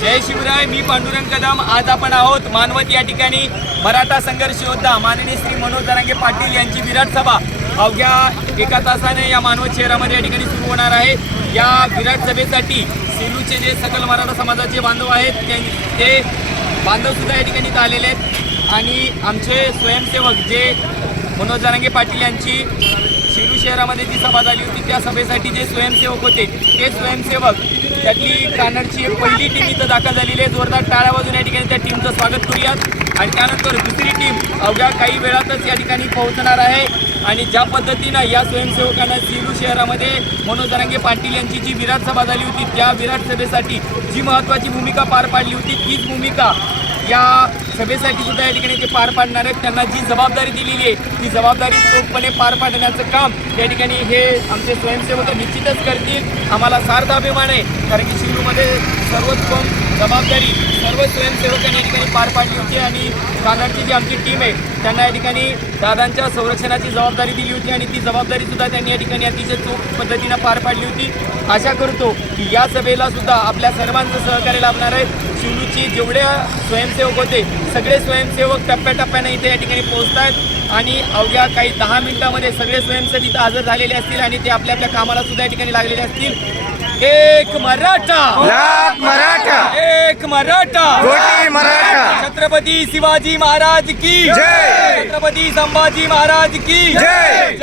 जय शिवराय मी पांडुरंग कदम. आज आपण आहोत मानवत या ठिकाणी. मराठा संघर्ष योद्धा माननीय श्री मनोज दरांगे पाटील यांची विराट सभा. अवघ्या एका तासाने या मानवत शहरामध्ये या ठिकाणी सुरू होणार आहे. या विराट सभेसाठी सेलूचे जे सकल मराठा समाजाचे बांधव आहेत ते- ते बांधव सुद्धा या ठिकाणी आलेले आहेत. आणि आमचे स्वयंसेवक जे मनोज दरांगे पाटील यांची शिरू शहरामध्ये जी सभा झाली होती. त्या सभेसाठी जे स्वयंसेवक होते ते स्वयंसेवक त्यातली कानडची पहिली टीम इथं दाखल झालेली आहे. जोरदार टाळ्या वाजून या ठिकाणी त्या टीमचं स्वागत करूयात. आणि त्यानंतर दुसरी टीम अवघ्या काही वेळातच या ठिकाणी पोहोचणार आहे. आणि ज्या पद्धतीनं या स्वयंसेवकांना सिरू शहरामध्ये मनोज जरांगे पाटील यांची जी विराट सभा झाली होती त्या विराट सभेसाठी जी महत्त्वाची भूमिका पार पाडली होती तीच भूमिका या सभेसाठी सुद्धा या ठिकाणी ते पार पाडणार आहेत. त्यांना जी जबाबदारी दिलेली आहे ती जबाबदारी चोखपणे पार पाडण्याचं काम या ठिकाणी हे आमचे स्वयंसेवक निश्चितच करतील. आम्हाला सार्थ अभिमान आहे कारण की शिरूमध्ये सर्वोत्तम जबाबदारी सर्व स्वयंसेवकांनी या ठिकाणी पार पाडली होती आणि कानाडची जी आमची टीम आहे त्यांना या ठिकाणी दादांच्या संरक्षणाची जबाबदारी दिली होती आणि ती जबाबदारी सुद्धा त्यांनी या ठिकाणी अतिशय चोख पद्धतीनं पार पाडली होती. आशा करतो की या सभेला सुद्धा आपल्या सर्वांचं सहकार्य लाभणार आहे. शिवलूची जेवढ्या स्वयंसेवक होते सगळे स्वयंसेवक टप्प्याटप्प्याने इथे या ठिकाणी पोहोचत आहेत आणि अवघ्या काही दहा मिनिटामध्ये सगळे स्वयंसेवक इथं हजर झालेले असतील आणि ते आपल्या आपल्या कामाला सुद्धा या ठिकाणी लागलेले असतील. एक मराठा! मराठा मराठा छत्रपती शिवाजी महाराज की जय. छत्रपती संभाजी महाराज की जय.